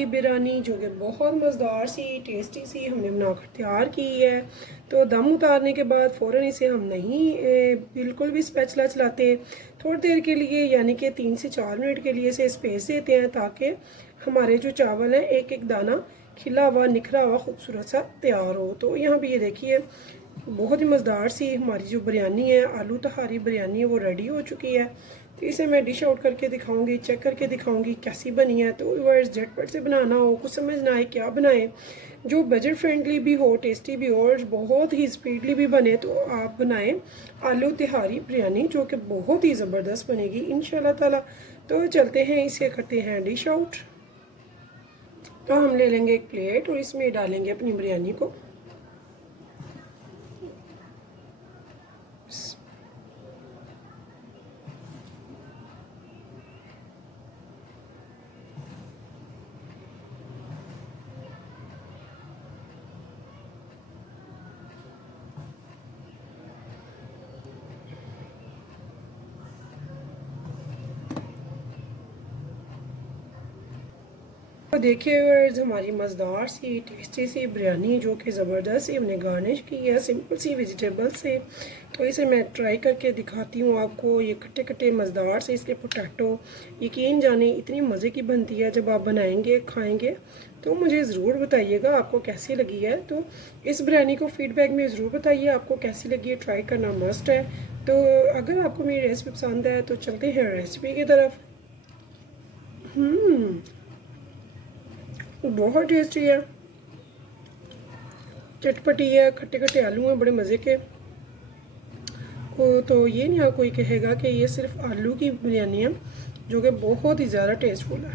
तहारी बिरयानी जो कि बहुत मज़ेदार सी टेस्टी सी हमने बनाकर तैयार की है। तो दम उतारने के बाद फ़ौरन इसे हम नहीं बिल्कुल भी स्पैचुला चलाते, थोड़ी देर के लिए यानी कि 3 से 4 मिनट के लिए इसे स्पेस देते हैं ताकि हमारे जो चावल हैं एक एक दाना खिला हुआ निखरा हुआ खूबसूरत सा तैयार हो। तो यहाँ पे ये देखिए बहुत ही मज़ेदार सी हमारी जो बिरयानी है, आलू तहारी बिरयानी है, वो रेडी हो चुकी है। तो इसे मैं डिश आउट करके दिखाऊंगी, चेक करके दिखाऊंगी कैसी बनी है। तो व्यूअर्स झटपट से बनाना हो, कुछ समझ ना आए क्या बनाए, जो बजट फ्रेंडली भी हो, टेस्टी भी हो और बहुत ही स्पीडली भी बने, तो आप बनाएं आलू तिहारी बिरयानी जो कि बहुत ही ज़बरदस्त बनेगी इंशाल्लाह ताला। तो चलते हैं, इसे करते हैं डिश आउट। तो हम ले लेंगे एक प्लेट और इसमें डालेंगे अपनी बिरयानी को। तो देखिए व्यूअर्स हमारी मज़ेदार सी टेस्टी सी बिरयानी जो कि ज़बरदस्त सी हमने गार्निश की है सिंपल सी वेजिटेबल से। तो इसे मैं ट्राई करके दिखाती हूँ आपको। ये खट्टे खट्टे मज़ेदार से इसके पोटैटो, यकीन जाने इतनी मज़े की बनती है। जब आप बनाएंगे खाएंगे तो मुझे ज़रूर बताइएगा आपको कैसी लगी है। तो इस बिरयानी को फीडबैक में ज़रूर बताइए आपको कैसी लगी है, ट्राई करना मस्ट है। तो अगर आपको मेरी रेसिपी पसंद है तो चलते हैं रेसिपी की तरफ। बहुत टेस्टी है, चटपटी है, खट्टे खट्टे आलू हैं बड़े मज़े के। तो ये नहीं कोई कहेगा कि ये सिर्फ आलू की बिरयानी है, जो कि बहुत ही ज़्यादा टेस्टफुल है।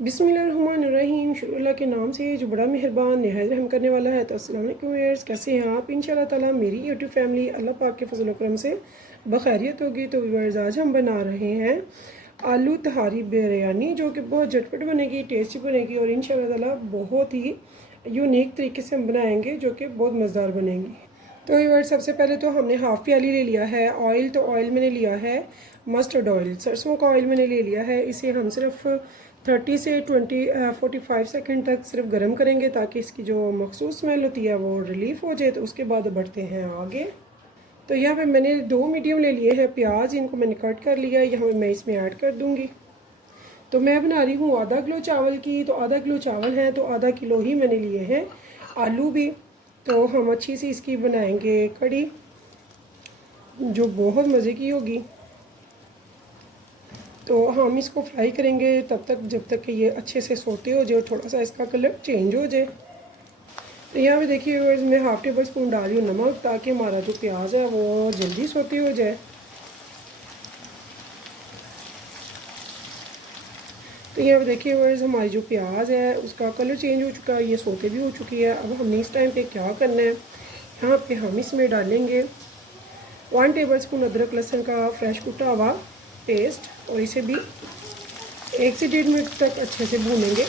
बिस्मिल्लाहिर्रहमानिर्रहीम, शुरू अल्लाह के नाम से जो बड़ा मेहरबान निहायत रहम करने वाला है। तो अस्सलाम वालेकुम व्यूअर्स, कैसे हैं आप? इंशाल्लाह ताला मेरी यूट्यूब फैमिली अल्लाह पाक के फजल करम से बखैरियत होगी। तो व्यूअर्स आज हम बना रहे हैं आलू तहारी बिरयानी जो कि बहुत झटपट बनेगी, टेस्टी बनेगी और इंशाल्लाह ताला बहुत ही यूनिक तरीके से हम बनाएंगे जो कि बहुत मज़ेदार बनेंगी। तो व्यूअर्स सबसे पहले तो हमने हाफ़ प्याली ले लिया है ऑयल। तो ऑयल मैंने लिया है मस्टर्ड ऑयल, सरसों का ऑयल मैंने ले लिया है। इसे हम सिर्फ 30 से 45 सेकंड तक सिर्फ गर्म करेंगे ताकि इसकी जो मखसूस स्मेल होती है वो रिलीफ़ हो जाए। तो उसके बाद बढ़ते हैं आगे। तो यहाँ पे मैंने 2 मीडियम ले लिए हैं प्याज, इनको मैंने कट कर लिया है। यहाँ पे मैं इसमें ऐड कर दूँगी। तो मैं बना रही हूँ आधा किलो चावल की। तो आधा किलो चावल हैं तो आधा किलो ही मैंने लिए हैं आलू भी। तो हम अच्छी सी इसकी बनाएंगे कड़ी जो बहुत मज़े की होगी। तो हम इसको फ्राई करेंगे तब तक जब तक कि ये अच्छे से सोते हो जाए और थोड़ा सा इसका कलर चेंज हो जाए। तो यहाँ पे देखिए इसमें हाफ़ टेबल स्पून डाल रही हूँ नमक ताकि हमारा जो प्याज है वो जल्दी सोते हो जाए। तो यहाँ पे देखिए वर्स हमारी जो प्याज है उसका कलर चेंज हो चुका है, ये सोते भी हो चुकी है। अब हमने इस टाइम पे क्या करना है, यहाँ पे हम इसमें डालेंगे 1 टेबल स्पून अदरक लहसुन का फ्रेश कुटा हुआ पेस्ट और इसे भी 1 से 1.5 मिनट तक अच्छे से भूनेंगे।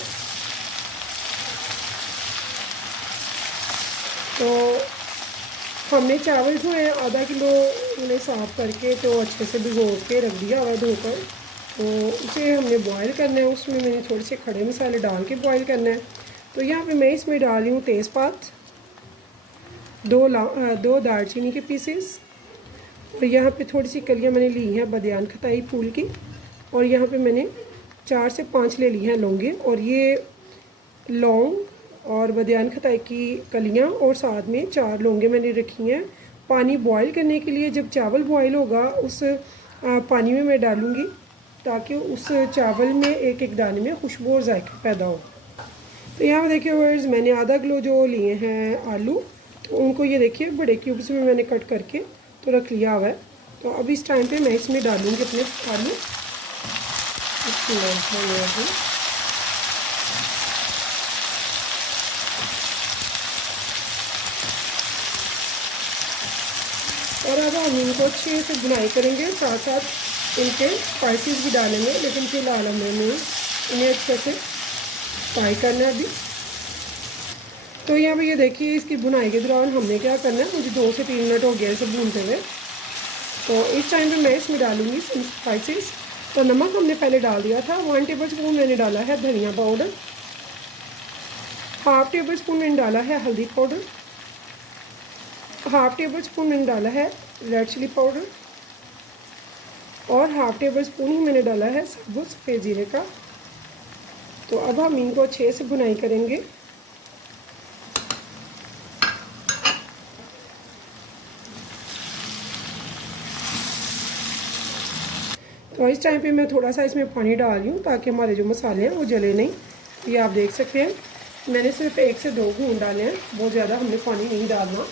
तो हमने चावल जो है आधा किलो उन्हें साफ़ करके तो अच्छे से भिगो के रख दिया हुआ धोकर। तो उसे हमने बॉईल करना है, उसमें मैंने थोड़े से खड़े मसाले डाल के बॉईल करना है। तो यहाँ पे मैं इसमें डाल रही हूँ तेज़पात, 2 दालचीनी के पीसेस और यहाँ पे थोड़ी सी कलियाँ मैंने ली हैं बदियान खताई फूल की और यहाँ पे मैंने 4 से 5 ले ली हैं लौंगे। और ये लौंग और बदियान खताई की कलियाँ और साथ में 4 लौंगे मैंने रखी हैं पानी बॉईल करने के लिए। जब चावल बॉईल होगा उस पानी में मैं डालूँगी ताकि उस चावल में एक एक दाने में खुशबू और जायका पैदा हो। तो यहाँ पर देखिए वर्स मैंने आधा किलो जो लिए हैं आलू, तो उनको ये देखिए बड़े क्यूब्स में मैंने कट करके तो रख लिया हुआ है। तो अब इस टाइम पे मैं इसमें डालूँगी अपने आलू। और अब हम इनको अच्छे से बुनाई करेंगे, साथ साथ इनके स्पाइसेस भी डालेंगे, लेकिन फिलहाल हमें इन्हें अच्छे से फ्राई करना है अभी। तो यहाँ पे ये देखिए इसकी बुनाई के दौरान हमने क्या करना है, मुझे 2 से 3 मिनट हो गया इसे भूनते हुए। तो इस टाइम पे मैं इसमें डालूँगी स्पाइसेस। तो नमक हमने पहले डाल दिया था। 1 टेबल स्पून मैंने डाला है धनिया पाउडर, हाफ़ टेबल स्पून मैंने डाला है हल्दी पाउडर, हाफ़ टेबल स्पून मैंने डाला है रेड चिली पाउडर और हाफ़ टेबल स्पून ही मैंने डाला है साबुत सफ़ेद ज़ीरे का। तो अब हम इनको अच्छे से भुनाई करेंगे। तो इस टाइम पे मैं थोड़ा सा इसमें पानी डाल रही हूँ ताकि हमारे जो मसाले हैं वो जले नहीं। ये आप देख सकते हैं मैंने सिर्फ 1 से 2 घूंट डाले हैं, बहुत ज़्यादा हमने पानी नहीं डालना।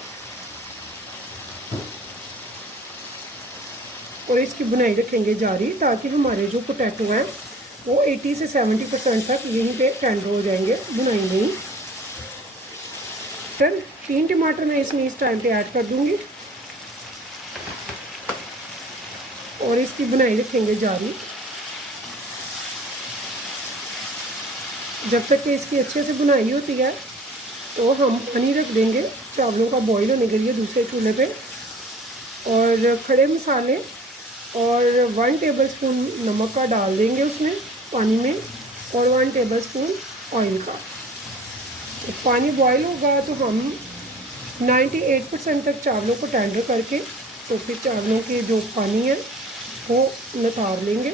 और इसकी बुनाई रखेंगे जारी ताकि हमारे जो पोटैटो हैं वो 80 से 70% तक यहीं पे टेंडर हो जाएंगे बुनाई में। 3 टमाटर मैं इसमें इस टाइम पे ऐड कर दूंगी और इसकी बुनाई रखेंगे जारी जब तक कि इसकी अच्छे से बुनाई होती है। तो हम पानी रख देंगे चावलों का बॉईल होने के लिए दूसरे चूल्हे पे, और खड़े मसाले और 1 टेबल स्पून नमक का डाल देंगे उसमें पानी में, और 1 टेबल स्पून ऑयल का। तो पानी बॉईल होगा तो हम 98% तक चावलों को टेंडर करके तो फिर चावलों के जो पानी है वो नितार लेंगे।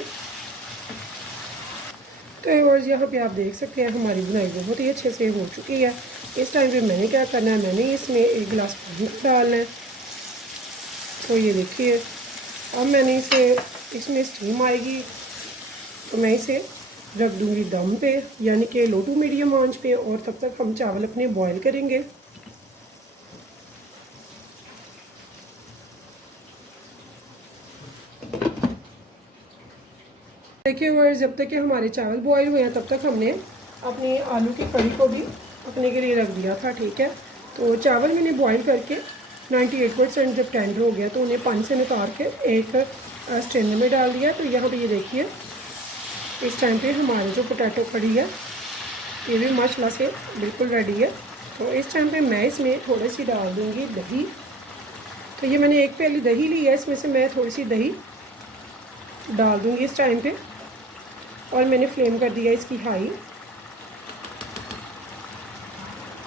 तो व्यूअर्स यहाँ पे आप देख सकते हैं हमारी बुनाई बहुत ही अच्छे से हो चुकी है। इस टाइम पे मैंने क्या करना है, मैंने इसमें 1 गिलास पानी डालना है। तो ये देखिए अब मैंने इसमें स्टीम आएगी तो मैं इसे रख दूँगी दम पे, यानी कि लो टू मीडियम आंच पे, और तब तक हम चावल अपने बॉईल करेंगे। देखिए व्यूअर्स जब तक कि हमारे चावल बॉईल हुए हैं तब तक हमने अपनी आलू की कड़ी को भी पकने के लिए रख दिया था, ठीक है। तो चावल मैंने बॉईल करके 98% जब टेंडर हो गया तो उन्हें पानी से निकाल के एक स्ट्रेनर में डाल दिया। तो यहाँ पे ये देखिए इस टाइम पे हमारी जो पोटैटो कड़ी है ये भी माशाल्लाह से बिल्कुल रेडी है। तो इस टाइम पे मैं इसमें थोड़ी सी डाल दूँगी दही। तो ये मैंने 1 प्याली दही ली है, इसमें से मैं थोड़ी सी दही डाल दूँगी इस टाइम पे, और मैंने फ्लेम कर दिया इसकी हाई।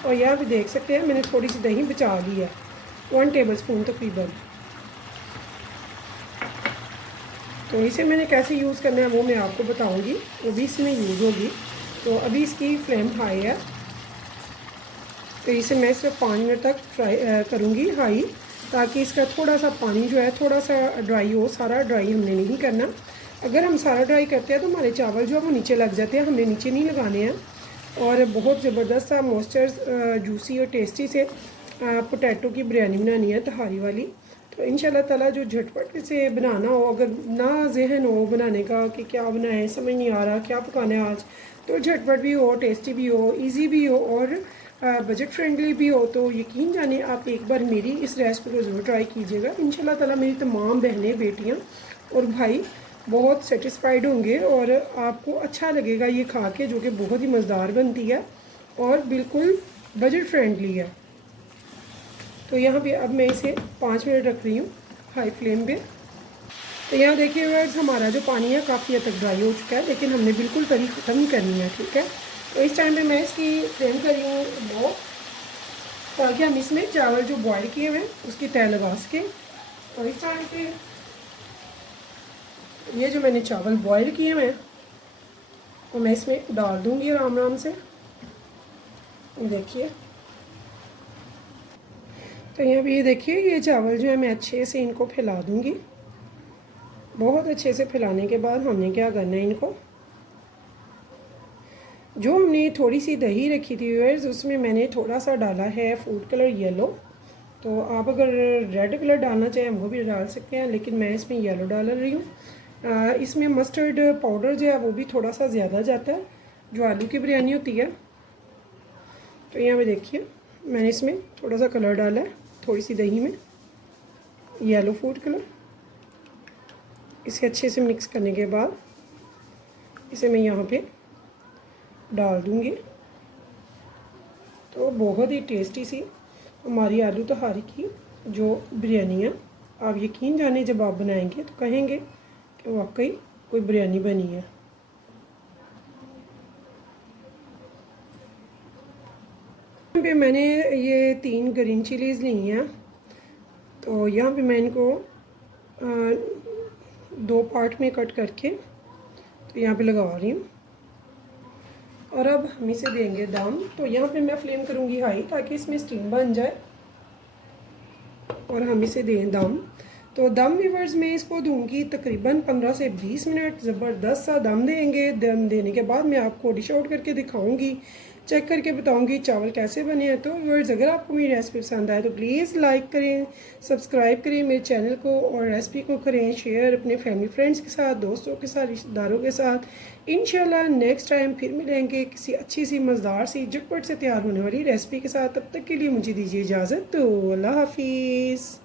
और यहाँ पे देख सकते हैं मैंने थोड़ी सी दही बचा ली है, 1 टेबल स्पून तकरीबन। तो इसे मैंने कैसे यूज़ करना है वो मैं आपको बताऊंगी, वो भी इसमें यूज़ होगी। तो अभी इसकी फ्लेम हाई है, तो इसे मैं सिर्फ 5 मिनट तक फ्राई करूँगी हाई, ताकि इसका थोड़ा सा पानी जो है थोड़ा सा ड्राई हो। सारा ड्राई हमने नहीं करना, अगर हम सारा ड्राई करते हैं तो हमारे चावल जो है वो नीचे लग जाते हैं, हमने नीचे नहीं लगाने हैं। और बहुत ज़बरदस्त सा मॉइस्चर जूसी और टेस्टी से पोटैटो की बिरयानी बनानी है तहारी वाली। तो इंशाल्लाह ताला जो झटपट से बनाना हो, अगर ना जहन हो बनाने का कि क्या बनाएं, समझ नहीं आ रहा क्या पकाना है आज, तो झटपट भी हो, टेस्टी भी हो, इजी भी हो और बजट फ्रेंडली भी हो, तो यकीन जाने आप एक बार मेरी इस रेसिपी को ज़रूर ट्राई कीजिएगा। इंशाल्लाह ताला मेरी तमाम बहनें, बेटियाँ और भाई बहुत सेटिस्फाइड होंगे और आपको अच्छा लगेगा ये खा के, जो कि बहुत ही मज़ेदार बनती है और बिल्कुल बजट फ्रेंडली है। तो यहाँ पे अब मैं इसे 5 मिनट रख रही हूँ हाई फ्लेम पे। तो यहाँ देखिए व्यूअर्स हमारा जो पानी है काफ़ी हद तक ड्राई हो चुका है, लेकिन हमने बिल्कुल तरी ख़त्म नहीं करनी है, ठीक है। तो इस टाइम पे मैं इसकी फ्लेम कर रही हूँ लो, ताकि हम इसमें चावल जो बॉयल किए हुए उसकी तय लगा सकें। और इस टाइम पे ये जो मैंने चावल बॉयल किए हुए हैं वो मैं इसमें डाल दूँगी आराम आराम से, देखिए। तो यहाँ पे ये देखिए ये चावल जो है मैं अच्छे से इनको फैला दूँगी। बहुत अच्छे से फैलाने के बाद हमने क्या करना है, इनको जो हमने थोड़ी सी दही रखी थी व्यूअर्स उसमें मैंने थोड़ा सा डाला है फूड कलर येलो। तो आप अगर रेड कलर डालना चाहें वो भी डाल सकते हैं, लेकिन मैं इसमें येलो डाल रही हूँ। इसमें मस्टर्ड पाउडर जो है वो भी थोड़ा सा ज़्यादा जाता है जो आलू की बिरयानी होती है। तो यहाँ पे देखिए मैंने इसमें थोड़ा सा कलर डाला है, थोड़ी सी दही में येलो फूड कलर। इसे अच्छे से मिक्स करने के बाद इसे मैं यहाँ पे डाल दूँगी। तो बहुत ही टेस्टी सी हमारी आलू तहारी की जो बिरयानी है, आप यकीन जाने जब आप बनाएंगे तो कहेंगे कि वाकई कोई बिरयानी बनी है। यहाँ पे मैंने ये 3 ग्रीन चिलीज़ ली हैं, तो यहाँ पे मैं इनको 2 पार्ट में कट करके तो यहाँ पे लगा रही हूँ। और अब हम इसे देंगे दम। तो यहाँ पे मैं फ्लेम करूँगी हाई ताकि इसमें स्टीम बन जाए और हम इसे दें दम। तो दम व्यूअर्स मैं इसको दूंगी तकरीबन 15 से 20 मिनट। ज़बरदस्त सा दम देंगे। दम देने के बाद मैं आपको डिश आउट करके दिखाऊंगी, चेक करके बताऊंगी चावल कैसे बने हैं। तो व्यूअर्स अगर आपको मेरी रेसिपी पसंद आए तो प्लीज़ लाइक करें, सब्सक्राइब करें मेरे चैनल को, और रेसिपी को करें शेयर अपने फैमिली फ्रेंड्स के साथ, दोस्तों के साथ, रिश्तेदारों के साथ। इंशाल्लाह नेक्स्ट टाइम फिर मिलेंगे किसी अच्छी सी मज़ेदार सी झटपट से तैयार होने वाली रेसिपी के साथ। तब तक के लिए मुझे दीजिए इजाज़त। तो अल्लाह हाफिज़।